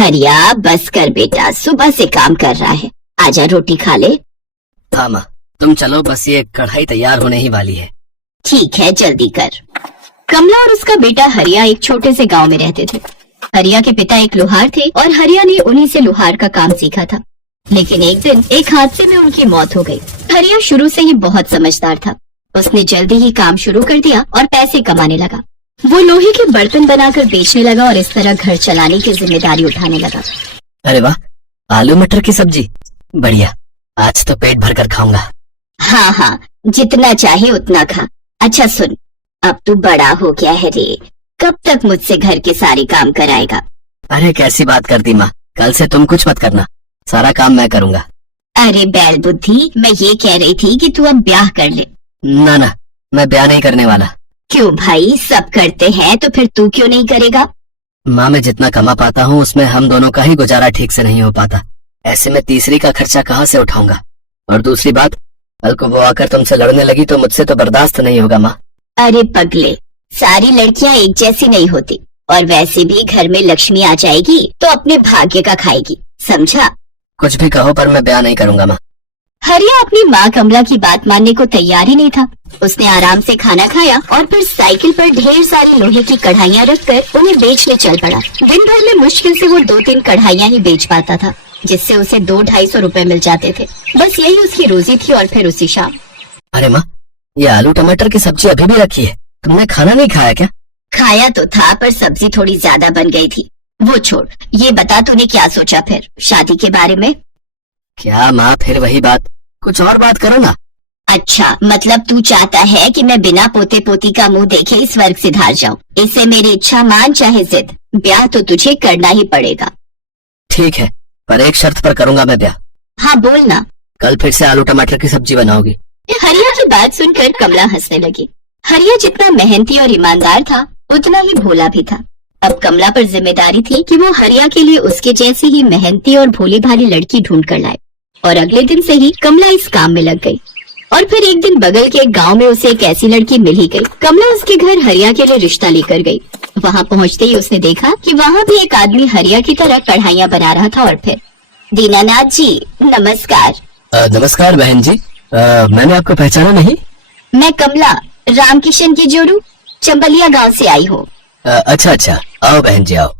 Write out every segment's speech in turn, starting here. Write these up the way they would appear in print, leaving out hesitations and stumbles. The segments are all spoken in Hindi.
हरिया बस कर बेटा, सुबह से काम कर रहा है, आजा रोटी खा ले। हाँ माँ, तुम चलो, बस ये कढ़ाई तैयार होने ही वाली है। ठीक है, जल्दी कर। कमला और उसका बेटा हरिया एक छोटे से गांव में रहते थे। हरिया के पिता एक लोहार थे और हरिया ने उन्हीं से लोहार का काम सीखा था। लेकिन एक दिन एक हादसे में उनकी मौत हो गई। हरिया शुरू से ही बहुत समझदार था। उसने जल्दी ही काम शुरू कर दिया और पैसे कमाने लगा। वो लोहे के बर्तन बनाकर बेचने लगा और इस तरह घर चलाने की जिम्मेदारी उठाने लगा। अरे वाह, आलू मटर की सब्जी, बढ़िया, आज तो पेट भर कर खाऊंगा। हाँ हाँ, जितना चाहे उतना खा। अच्छा सुन, अब तू बड़ा हो गया है रे, कब तक मुझसे घर के सारे काम कराएगा? अरे कैसी बात करती माँ, कल से तुम कुछ मत करना, सारा काम मैं करूँगा। अरे बैल बुद्धि, मैं ये कह रही थी कि तू अब ब्याह कर ले। ना ना, मैं ब्याह नहीं करने वाला। क्यों भाई, सब करते हैं तो फिर तू क्यों नहीं करेगा? माँ, मैं जितना कमा पाता हूँ उसमें हम दोनों का ही गुजारा ठीक से नहीं हो पाता। ऐसे में तीसरी का खर्चा कहाँ से उठाऊंगा? और दूसरी बात, कल को वो आकर तुमसे लड़ने लगी तो मुझसे तो बर्दाश्त नहीं होगा माँ। अरे पगले, सारी लड़कियां एक जैसी नहीं होती, और वैसे भी घर में लक्ष्मी आ जाएगी तो अपने भाग्य का खाएगी, समझा? कुछ भी कहो पर मैं ब्याह नहीं करूंगा माँ। हरिया अपनी माँ कमला की बात मानने को तैयार ही नहीं था। उसने आराम से खाना खाया और फिर साइकिल पर ढेर सारी लोहे की कढ़ाइयाँ रखकर उन्हें बेचने चल पड़ा। दिन भर में मुश्किल से वो 2-3 कढ़ाइयाँ ही बेच पाता था, जिससे उसे 200-250 रुपए मिल जाते थे। बस यही उसकी रोजी थी। और फिर उसी शाम, अरे माँ, ये आलू टमाटर की सब्जी अभी भी रखी है, तुमने खाना नहीं खाया क्या? खाया तो था, पर सब्जी थोड़ी ज्यादा बन गई थी। वो छोड़, ये बता तूने क्या सोचा फिर शादी के बारे में? क्या माँ, फिर वही बात, कुछ और बात करो ना। अच्छा, मतलब तू चाहता है कि मैं बिना पोते पोती का मुंह देखे इस स्वर्ग सिधार जाऊं? इससे मेरी इच्छा मान चाहे जिद, ब्याह तो तुझे करना ही पड़ेगा। ठीक है, पर एक शर्त पर करूंगा मैं ब्याह। हाँ बोल ना। कल फिर से आलू टमाटर की सब्जी बनाओगी? हरिया की बात सुनकर कमला हंसने लगी। हरिया जितना मेहनती और ईमानदार था, उतना ही भोला भी था। अब कमला पर जिम्मेदारी थी कि वो हरिया के लिए उसके जैसी ही मेहनती और भोली भाली लड़की ढूंढ कर लाए। और अगले दिन से ही कमला इस काम में लग गई। और फिर एक दिन बगल के एक गांव में उसे एक ऐसी लड़की मिल ही गई। कमला उसके घर हरिया के लिए रिश्ता लेकर गई। वहाँ पहुँचते ही उसने देखा कि वहाँ भी एक आदमी हरिया की तरह कढ़ाइयाँ बना रहा था। और फिर, दीनानाथ जी नमस्कार। नमस्कार बहन जी, मैंने आपको पहचाना नहीं। मैं कमला, रामकिशन की जोड़ू, चंबलिया गांव से आई हूँ। अच्छा अच्छा, आओ बहन जी आओ।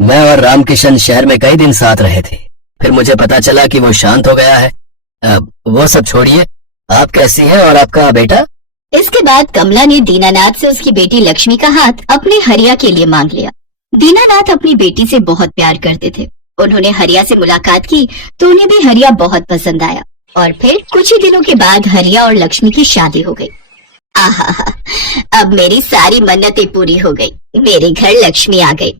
मैं और रामकिशन शहर में कई दिन साथ रहे थे, फिर मुझे पता चला कि वो शांत हो गया है। वो सब छोड़िए, आप कैसी हैं और आपका बेटा? इसके बाद कमला ने दीनानाथ से उसकी बेटी लक्ष्मी का हाथ अपने हरिया के लिए मांग लिया। दीनानाथ अपनी बेटी से बहुत प्यार करते थे। उन्होंने हरिया से मुलाकात की तो उन्हें भी हरिया बहुत पसंद आया। और फिर कुछ ही दिनों के बाद हरिया और लक्ष्मी की शादी हो गई। आहा, अब मेरी सारी मन्नतें पूरी हो गई, मेरे घर लक्ष्मी आ गई।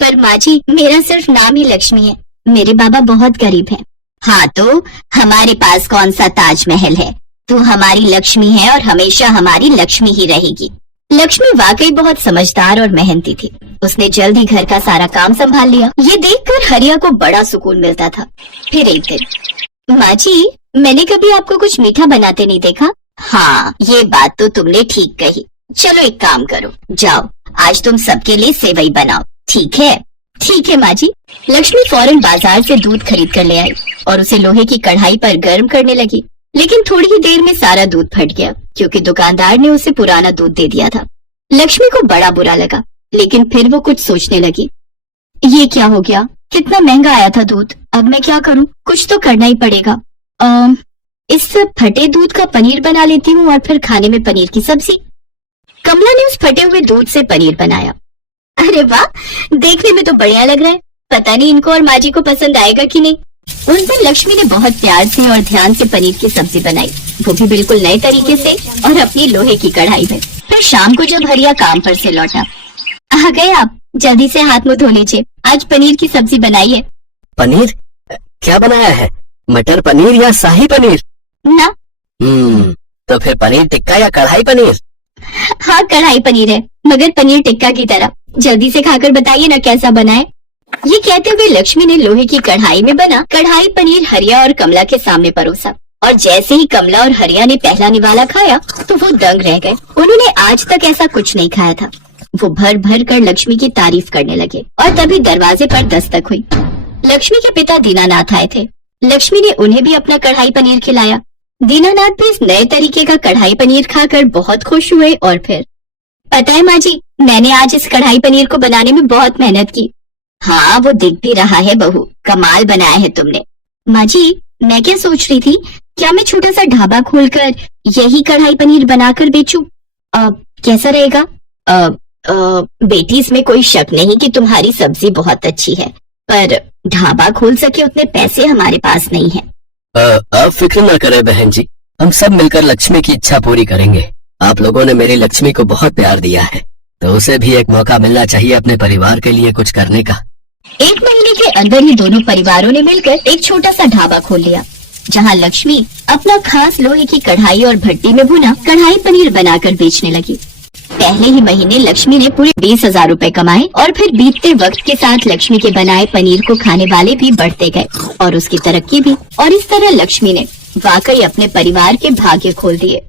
पर माँ जी, मेरा सिर्फ नाम ही लक्ष्मी है, मेरे बाबा बहुत गरीब हैं। हाँ तो हमारे पास कौन सा ताजमहल है, तू हमारी लक्ष्मी है और हमेशा हमारी लक्ष्मी ही रहेगी। लक्ष्मी वाकई बहुत समझदार और मेहनती थी। उसने जल्द ही घर का सारा काम संभाल लिया। ये देखकर हरिया को बड़ा सुकून मिलता था। फिर एक दिन, माँ जी, मैंने कभी आपको कुछ मीठा बनाते नहीं देखा। हाँ, ये बात तो तुमने ठीक कही। चलो एक काम करो, जाओ आज तुम सबके लिए सेवई बनाओ, ठीक है? ठीक है माँ जी। लक्ष्मी फौरन बाजार से दूध खरीद कर ले आई और उसे लोहे की कढ़ाई पर गर्म करने लगी। लेकिन थोड़ी ही देर में सारा दूध फट गया, क्योंकि दुकानदार ने उसे पुराना दूध दे दिया था। लक्ष्मी को बड़ा बुरा लगा, लेकिन फिर वो कुछ सोचने लगी। ये क्या हो गया, कितना महंगा आया था दूध, अब मैं क्या करूँ? कुछ तो करना ही पड़ेगा। इस फटे दूध का पनीर बना लेती हूँ और फिर खाने में पनीर की सब्जी। कमला ने उस फटे हुए दूध से पनीर बनाया। अरे वाह, देखने में तो बढ़िया लग रहा है। पता नहीं इनको और माँ जी को पसंद आएगा कि नहीं। उस दिन लक्ष्मी ने बहुत प्यार से और ध्यान से पनीर की सब्जी बनाई, वो भी बिल्कुल नए तरीके से और अपनी लोहे की कढ़ाई में। फिर शाम को जब हरिया काम पर से लौटा, आ गए आप, जल्दी से हाथ मुंह धो लीजिए, आज पनीर की सब्जी बनाई है। पनीर? क्या बनाया है, मटर पनीर या शाही पनीर? ना। तो फिर पनीर टिक्का या कढ़ाई पनीर? हाँ, कढ़ाई पनीर है, मगर पनीर टिक्का की तरह। जल्दी से खाकर बताइए ना कैसा बना है। ये कहते हुए लक्ष्मी ने लोहे की कढ़ाई में बना कढ़ाई पनीर हरिया और कमला के सामने परोसा। और जैसे ही कमला और हरिया ने पहला निवाला खाया तो वो दंग रह गए। उन्होंने आज तक ऐसा कुछ नहीं खाया था। वो भर भर कर लक्ष्मी की तारीफ करने लगे और तभी दरवाजे पर दस्तक हुई। लक्ष्मी के पिता दीनानाथ आए थे। लक्ष्मी ने उन्हें भी अपना कढ़ाई पनीर खिलाया। दीनानाथ भी इस नए तरीके का कढ़ाई पनीर खाकर बहुत खुश हुए और फिर, पता है माँ जी, मैंने आज इस कढ़ाई पनीर को बनाने में बहुत मेहनत की। हाँ, वो दिख भी रहा है बहू, कमाल बनाया है तुमने। माँ जी, मैं क्या सोच रही थी, क्या मैं छोटा सा ढाबा खोलकर यही कढ़ाई पनीर बनाकर बेचूं? कैसा रहेगा? बेटी, इसमें कोई शक नहीं कि तुम्हारी सब्जी बहुत अच्छी है, पर ढाबा खोल सके उतने पैसे हमारे पास नहीं है। आप फिक्र ना करें बहन जी, हम सब मिलकर लक्ष्मी की इच्छा पूरी करेंगे। आप लोगों ने मेरी लक्ष्मी को बहुत प्यार दिया है, तो उसे भी एक मौका मिलना चाहिए अपने परिवार के लिए कुछ करने का। 1 महीने के अंदर ही दोनों परिवारों ने मिलकर एक छोटा सा ढाबा खोल लिया, जहां लक्ष्मी अपना खास लोहे की कढ़ाई और भट्टी में भुना कढ़ाई पनीर बनाकर बेचने लगी। पहले ही महीने लक्ष्मी ने पूरे 20,000 रुपए कमाए और फिर बीतते वक्त के साथ लक्ष्मी के बनाए पनीर को खाने वाले भी बढ़ते गए और उसकी तरक्की भी। और इस तरह लक्ष्मी ने वाकई अपने परिवार के भाग्य खोल दिए।